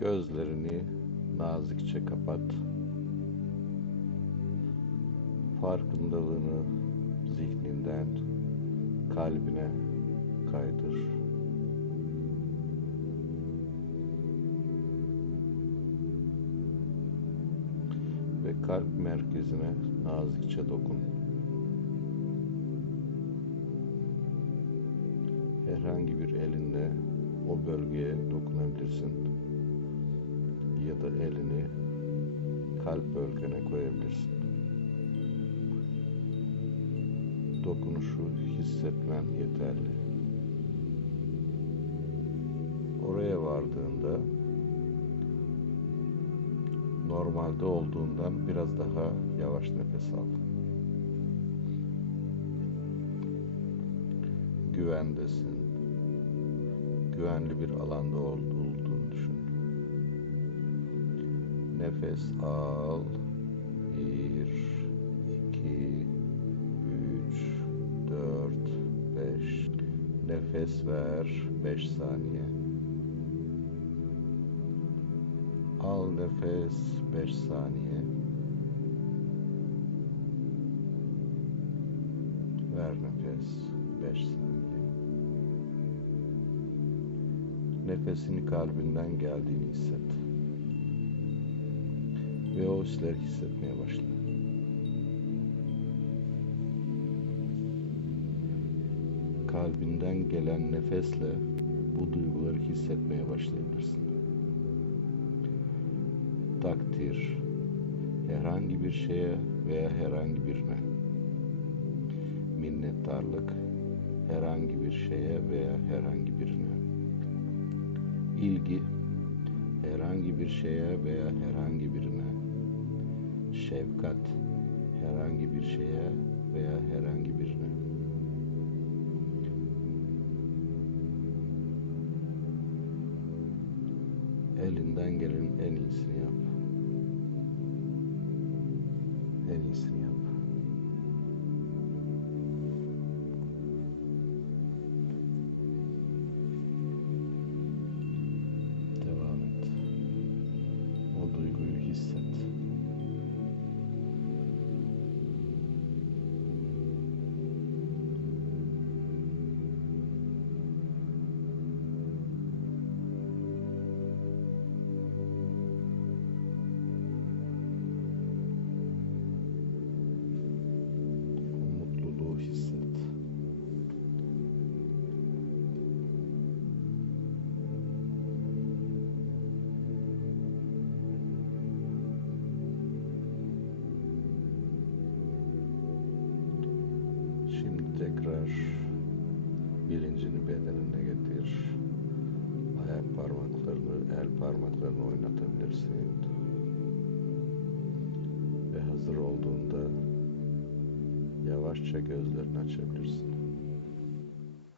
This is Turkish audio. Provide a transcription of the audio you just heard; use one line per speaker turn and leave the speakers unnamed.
Gözlerini nazikçe kapat. Farkındalığını zihninden kalbine kaydır. Ve kalp merkezine nazikçe dokun. Herhangi bir elinle o bölgeye dokunabilirsin. Kalp bölgene koyabilirsin. Dokunuşu hissetmen yeterli. Oraya vardığında normalde olduğundan biraz daha yavaş nefes al. Güvendesin. Güvenli bir alanda olduğunu. Nefes al. Bir, iki, üç, dört, beş. Nefes ver. Beş saniye. Al nefes 5 saniye. Ver nefes 5 saniye. Nefesini kalbinden geldiğini hisset. Ve o hisleri hissetmeye başla. Kalbinden gelen nefesle bu duyguları hissetmeye başlayabilirsin. Takdir, herhangi bir şeye veya herhangi birine, minnettarlık, herhangi bir şeye veya herhangi birine, ilgi, herhangi bir şeye veya herhangi birine, şefkat, herhangi bir şeye veya herhangi birine. Elinden gelenin en iyisini yap. En iyisini yap. Bedenine getir. Ayak parmaklarını, el parmaklarını oynatabilirsin. Ve hazır olduğunda yavaşça gözlerini açabilirsin.